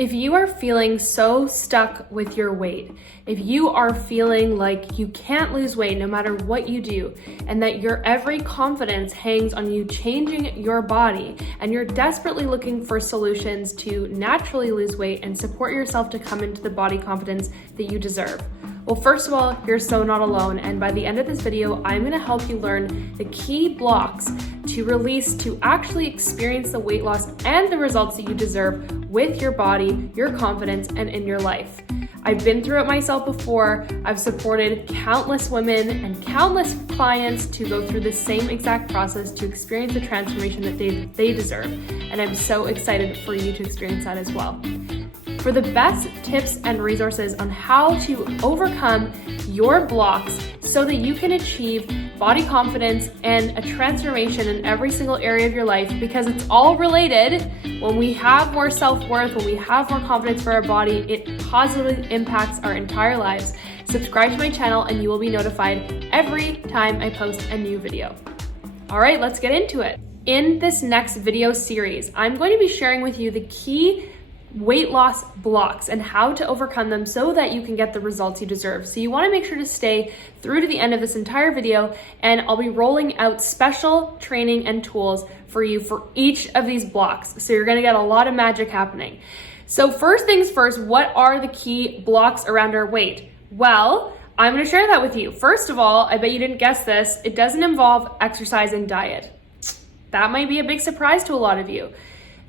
If you are feeling so stuck with your weight, if you are feeling like you can't lose weight no matter what you do, and that your every confidence hangs on you changing your body, and you're desperately looking for solutions to naturally lose weight and support yourself to come into the body confidence that you deserve. Well, first of all, you're so not alone, and by the end of this video, I'm gonna help you learn the key blocks to release to actually experience the weight loss and the results that you deserve with your body, your confidence, and in your life. I've been through it myself before. I've supported countless women and countless clients to go through the same exact process to experience the transformation that they deserve, and I'm so excited for you to experience that as well. For the best tips and resources on how to overcome your blocks so that you can achieve body confidence and a transformation in every single area of your life, because it's all related. When we have more self-worth, when we have more confidence for our body, it positively impacts our entire lives. Subscribe to my channel and you will be notified every time I post a new video. All right, let's get into it. In this next video series, I'm going to be sharing with you the key weight loss blocks and how to overcome them so that you can get the results you deserve. So you want to make sure to stay through to the end of this entire video, and I'll be rolling out special training and tools for you for each of these blocks. So you're going to get a lot of magic happening. So first things first, what are the key blocks around our weight? Well, I'm going to share that with you. First of all, I bet you didn't guess this, it doesn't involve exercise and diet. That might be a big surprise to a lot of you.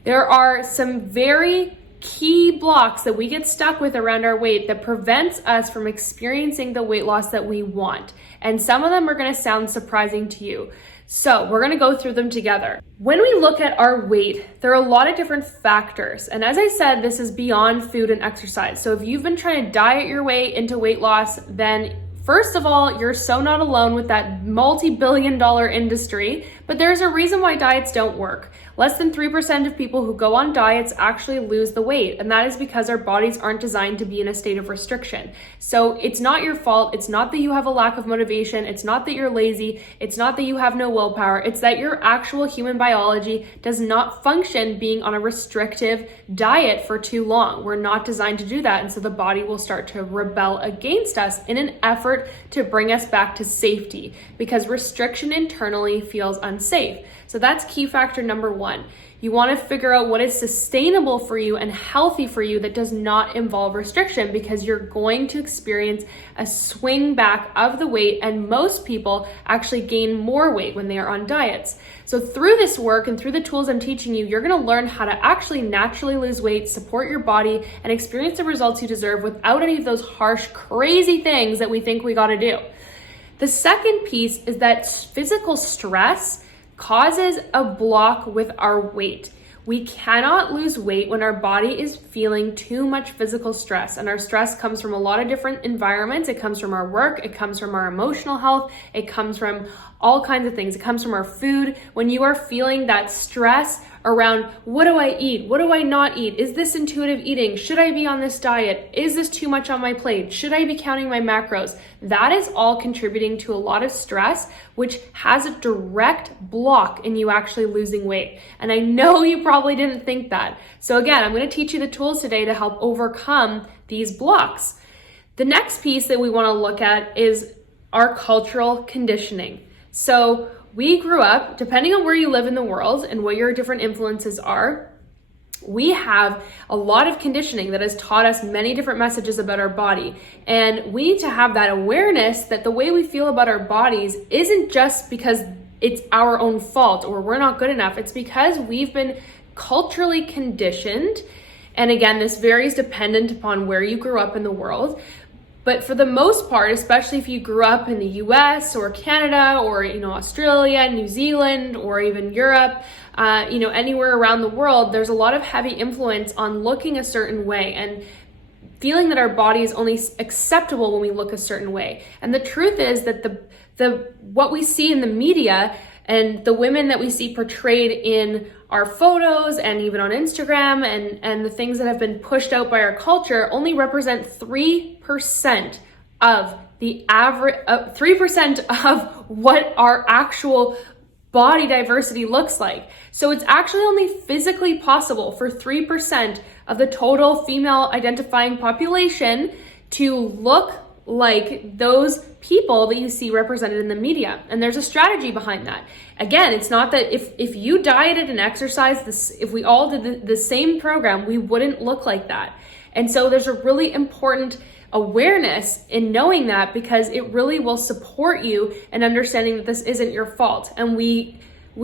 There are some very key blocks that we get stuck with around our weight that prevents us from experiencing the weight loss that we want. And some of them are going to sound surprising to you. So we're going to go through them together. When we look at our weight, there are a lot of different factors. And as I said, this is beyond food and exercise. So if you've been trying to diet your way into weight loss, then first of all, you're so not alone with that multi-billion-dollar industry, but there's a reason why diets don't work. Less than 3% of people who go on diets actually lose the weight, and that is because our bodies aren't designed to be in a state of restriction. So it's not your fault. It's not that you have a lack of motivation. It's not that you're lazy. It's not that you have no willpower. It's that your actual human biology does not function being on a restrictive diet for too long. We're not designed to do that, and so the body will start to rebel against us in an effort to bring us back to safety, because restriction internally feels unsafe. So that's key factor number one. You want to figure out what is sustainable for you and healthy for you that does not involve restriction, because you're going to experience a swing back of the weight, and most people actually gain more weight when they are on diets. So through this work and through the tools I'm teaching you, you're going to learn how to actually naturally lose weight, support your body, and experience the results you deserve without any of those harsh, crazy things that we think we got to do. The second piece is that physical stress causes a block with our weight. We cannot lose weight when our body is feeling too much physical stress, and our stress comes from a lot of different environments. It comes from our work, it comes from our emotional health, it comes from all kinds of things. It comes from our food. When you are feeling that stress around, what do I eat? What do I not eat? Is this intuitive eating? Should I be on this diet? Is this too much on my plate? Should I be counting my macros? That is all contributing to a lot of stress, which has a direct block in you actually losing weight. And I know you probably didn't think that. So again, I'm going to teach you the tools today to help overcome these blocks. The next piece that we want to look at is our cultural conditioning. So we grew up, depending on where you live in the world and what your different influences are, we have a lot of conditioning that has taught us many different messages about our body. And we need to have that awareness that the way we feel about our bodies isn't just because it's our own fault or we're not good enough. It's because we've been culturally conditioned. And again, this varies dependent upon where you grew up in the world. But for the most part, especially if you grew up in the US or Canada or, Australia, New Zealand, or even Europe, anywhere around the world, there's a lot of heavy influence on looking a certain way and feeling that our body is only acceptable when we look a certain way. And the truth is that what we see in the media and the women that we see portrayed in our photos and even on Instagram and the things that have been pushed out by our culture only represent 3% of the average, 3% of what our actual body diversity looks like. So it's actually only physically possible for 3% of the total female identifying population to look like those people that you see represented in the media. And there's a strategy behind that. Again, it's not that if you dieted and exercised, if we all did the same program, we wouldn't look like that. And so there's a really important awareness in knowing that, because it really will support you in understanding that this isn't your fault. And we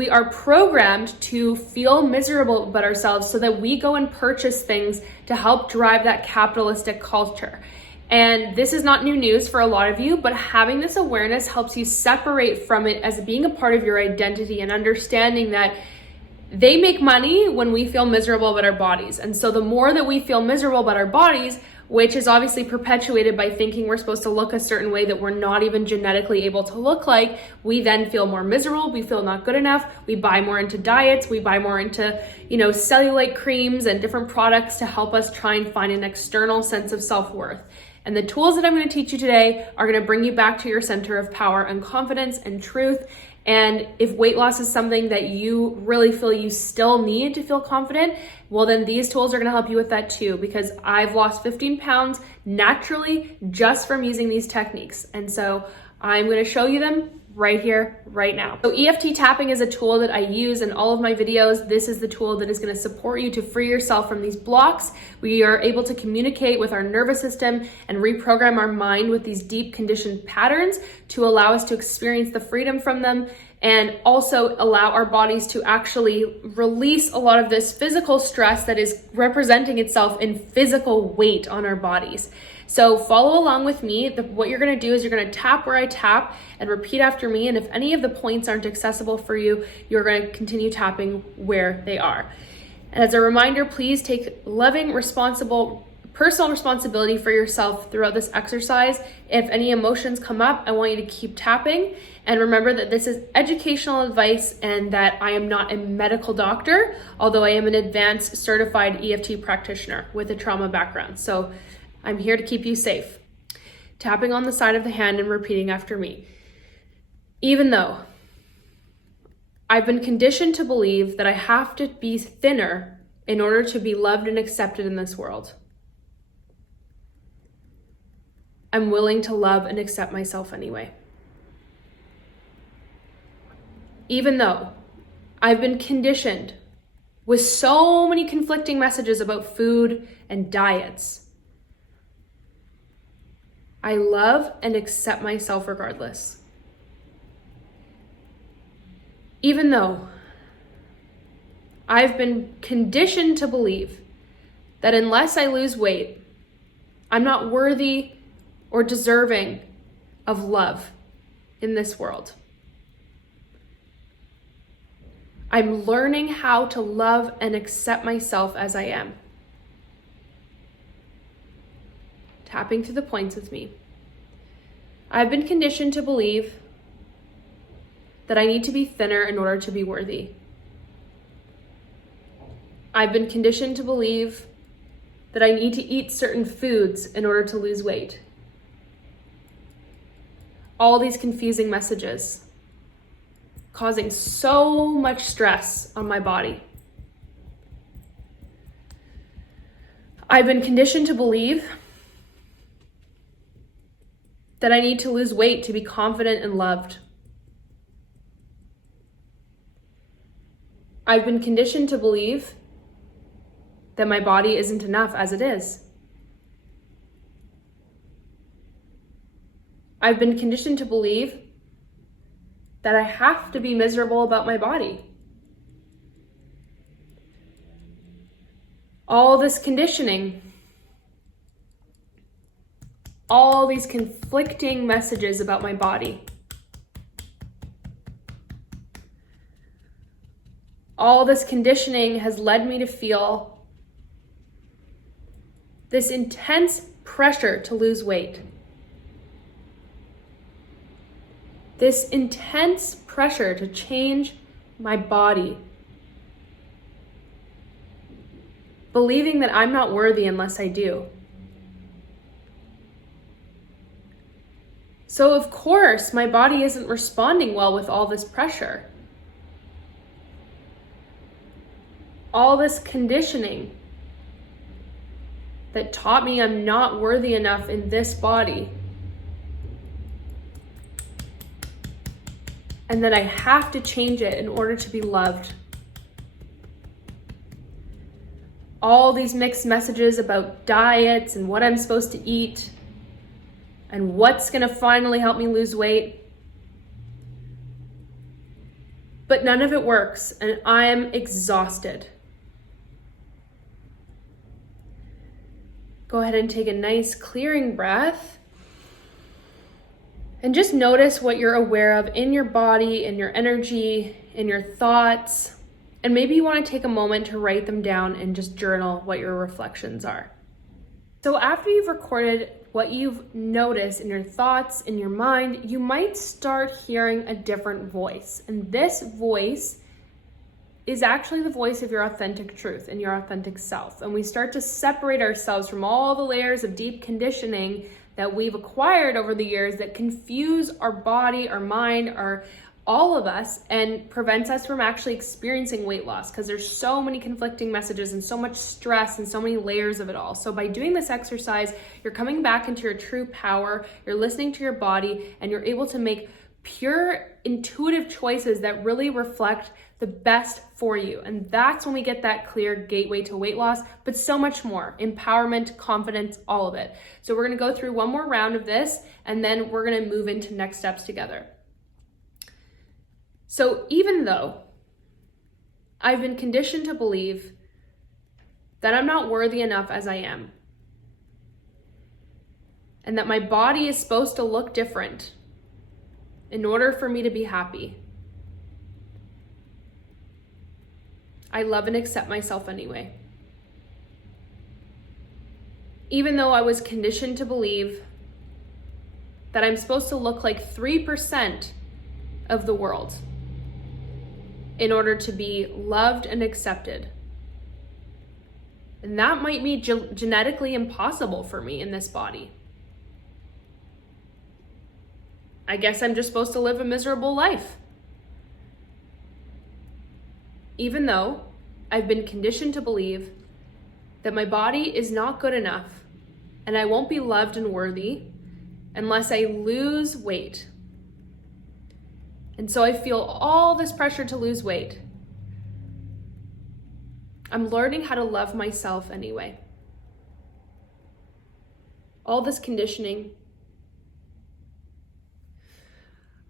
are programmed to feel miserable about ourselves so that we go and purchase things to help drive that capitalistic culture. And this is not new news for a lot of you, but having this awareness helps you separate from it as being a part of your identity and understanding that they make money when we feel miserable about our bodies. And so the more that we feel miserable about our bodies, which is obviously perpetuated by thinking we're supposed to look a certain way that we're not even genetically able to look like, we then feel more miserable, we feel not good enough, we buy more into diets, we buy more into, cellulite creams and different products to help us try and find an external sense of self-worth. And the tools that I'm going to teach you today are going to bring you back to your center of power and confidence and truth. And if weight loss is something that you really feel you still need to feel confident, well, then these tools are going to help you with that too, because I've lost 15 pounds naturally just from using these techniques. And so I'm going to show you them right here, right now. So EFT tapping is a tool that I use in all of my videos. This is the tool that is going to support you to free yourself from these blocks. We are able to communicate with our nervous system and reprogram our mind with these deep conditioned patterns to allow us to experience the freedom from them, and also allow our bodies to actually release a lot of this physical stress that is representing itself in physical weight on our bodies. So follow along with me. What you're going to do is you're going to tap where I tap and repeat after me. And if any of the points aren't accessible for you, you're going to continue tapping where they are. And as a reminder, please take loving, personal responsibility for yourself throughout this exercise. If any emotions come up, I want you to keep tapping. And remember that this is educational advice and that I am not a medical doctor, although I am an advanced certified EFT practitioner with a trauma background. So I'm here to keep you safe. Tapping on the side of the hand and repeating after me. Even though I've been conditioned to believe that I have to be thinner in order to be loved and accepted in this world, I'm willing to love and accept myself anyway. Even though I've been conditioned with so many conflicting messages about food and diets, I love and accept myself regardless. Even though I've been conditioned to believe that unless I lose weight, I'm not worthy or deserving of love in this world. I'm learning how to love and accept myself as I am. Tapping to the points with me. I've been conditioned to believe that I need to be thinner in order to be worthy. I've been conditioned to believe that I need to eat certain foods in order to lose weight. All these confusing messages causing so much stress on my body. I've been conditioned to believe that I need to lose weight to be confident and loved. I've been conditioned to believe that my body isn't enough as it is. I've been conditioned to believe that I have to be miserable about my body. All this conditioning, all these conflicting messages about my body, all this conditioning has led me to feel this intense pressure to lose weight. This intense pressure to change my body. Believing that I'm not worthy unless I do. So of course, my body isn't responding well with all this pressure. all this conditioning that taught me I'm not worthy enough in this body, and that I have to change it in order to be loved. All these mixed messages about diets and what I'm supposed to eat and what's gonna finally help me lose weight. But none of it works, and I am exhausted. Go ahead and take a nice clearing breath. And just notice what you're aware of in your body, in your energy, in your thoughts. And maybe you want to take a moment to write them down and just journal what your reflections are. So after you've recorded what you've noticed in your thoughts, in your mind, you might start hearing a different voice. And this voice is actually the voice of your authentic truth and your authentic self. And we start to separate ourselves from all the layers of deep conditioning that we've acquired over the years that confuse our body, our mind, all of us, and prevents us from actually experiencing weight loss, because there's so many conflicting messages and so much stress and so many layers of it all. So by doing this exercise, you're coming back into your true power, you're listening to your body, and you're able to make pure intuitive choices that really reflect the best for you. And that's when we get that clear gateway to weight loss, but so much more: empowerment, confidence, all of it. So we're gonna go through one more round of this, and then we're gonna move into next steps together. So even though I've been conditioned to believe that I'm not worthy enough as I am, and that my body is supposed to look different in order for me to be happy, I love and accept myself anyway. Even though I was conditioned to believe that I'm supposed to look like 3% of the world in order to be loved and accepted. And that might be genetically impossible for me in this body. I guess I'm just supposed to live a miserable life. Even though I've been conditioned to believe that my body is not good enough and I won't be loved and worthy unless I lose weight. And so I feel all this pressure to lose weight. I'm learning how to love myself anyway. All this conditioning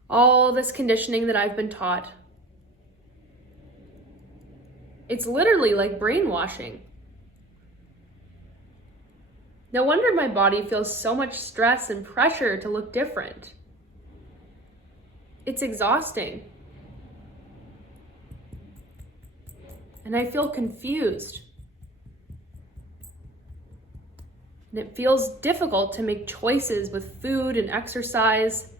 that I've been taught, it's literally like brainwashing. No wonder my body feels so much stress and pressure to look different. It's exhausting. And I feel confused. And it feels difficult to make choices with food and exercise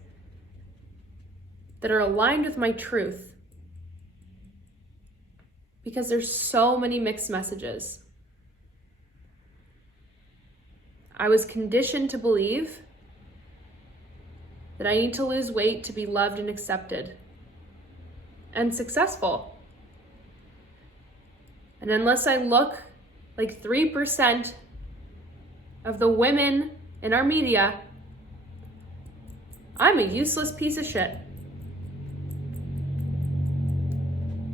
that are aligned with my truth, because there's so many mixed messages. I was conditioned to believe that I need to lose weight to be loved and accepted and successful. And unless I look like 3% of the women in our media, I'm a useless piece of shit.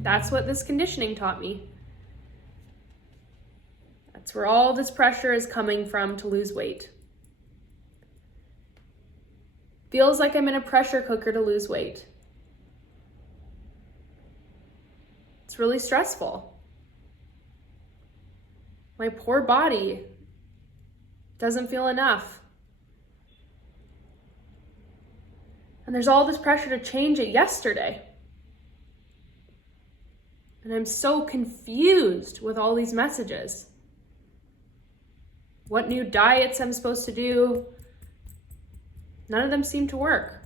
That's what this conditioning taught me. That's where all this pressure is coming from to lose weight. Feels like I'm in a pressure cooker to lose weight. It's really stressful. My poor body doesn't feel enough. And there's all this pressure to change it yesterday. And I'm so confused with all these messages. What new diets I'm supposed to do? None of them seem to work.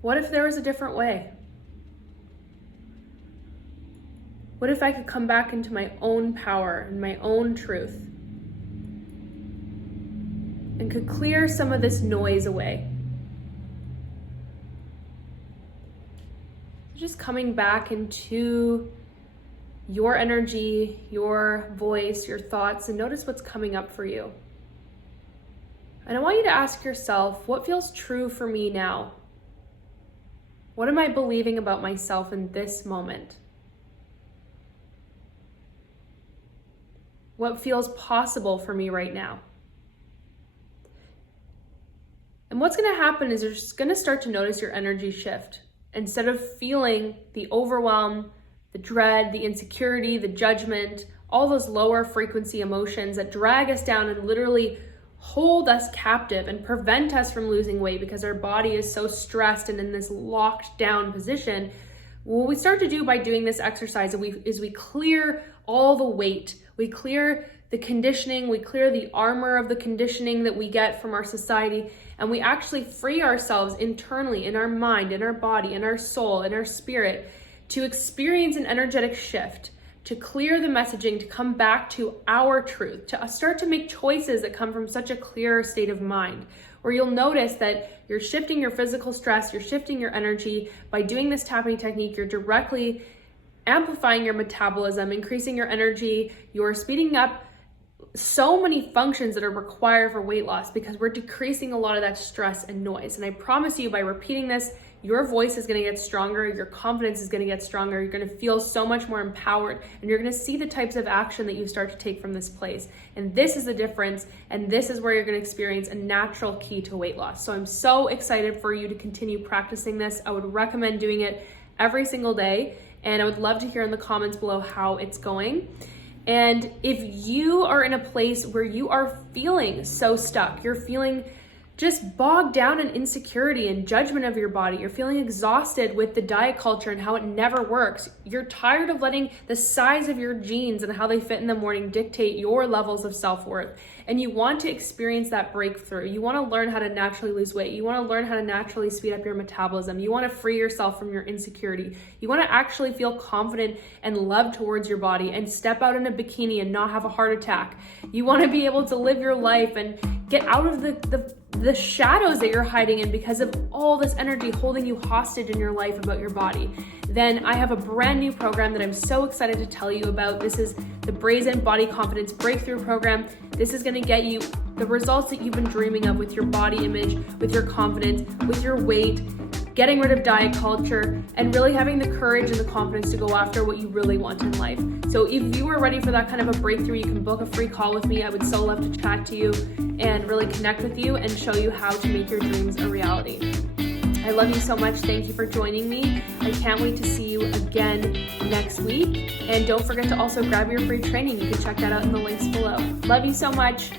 What if there was a different way? What if I could come back into my own power and my own truth and could clear some of this noise away? just coming back into your energy, your voice, your thoughts, and notice what's coming up for you. And I want you to ask yourself, what feels true for me now? What am I believing about myself in this moment? What feels possible for me right now? And what's going to happen is you're just going to start to notice your energy shift. Instead of feeling the overwhelm, the dread, the insecurity, the judgment, all those lower frequency emotions that drag us down and literally hold us captive and prevent us from losing weight because our body is so stressed and in this locked down position, what we start to do by doing this exercise is we clear all the weight. We clear the conditioning, we clear the armor of the conditioning that we get from our society, and we actually free ourselves internally in our mind, in our body, in our soul, in our spirit to experience an energetic shift, to clear the messaging, to come back to our truth, to start to make choices that come from such a clearer state of mind, where you'll notice that you're shifting your physical stress, you're shifting your energy. By doing this tapping technique, you're directly amplifying your metabolism, increasing your energy, you're speeding up so many functions that are required for weight loss because we're decreasing a lot of that stress and noise. And I promise you, by repeating this, your voice is going to get stronger, your confidence is going to get stronger, you're going to feel so much more empowered, and you're going to see the types of action that you start to take from this place. And this is the difference, and this is where you're going to experience a natural key to weight loss. So I'm so excited for you to continue practicing this. I would recommend doing it every single day, and I would love to hear in the comments below how it's going. And if you are in a place where you are feeling so stuck, you're feeling just bogged down in insecurity and judgment of your body, you're feeling exhausted with the diet culture and how it never works, you're tired of letting the size of your jeans and how they fit in the morning dictate your levels of self-worth, and you want to experience that breakthrough, you want to learn how to naturally lose weight, you want to learn how to naturally speed up your metabolism, you want to free yourself from your insecurity, you want to actually feel confident and love towards your body and step out in a bikini and not have a heart attack, you want to be able to live your life and get out of the shadows that you're hiding in because of all this energy holding you hostage in your life about your body, then I have a brand new program that I'm so excited to tell you about. This is the BRAZEN Body Confidence Breakthrough Program. This is going to get you the results that you've been dreaming of with your body image, with your confidence, with your weight, getting rid of diet culture, and really having the courage and the confidence to go after what you really want in life. So if you are ready for that kind of a breakthrough, you can book a free call with me. I would so love to chat to you and really connect with you and show you how to make your dreams a reality. I love you so much. Thank you for joining me. I can't wait to see you again next week. And don't forget to also grab your free training. You can check that out in the links below. Love you so much.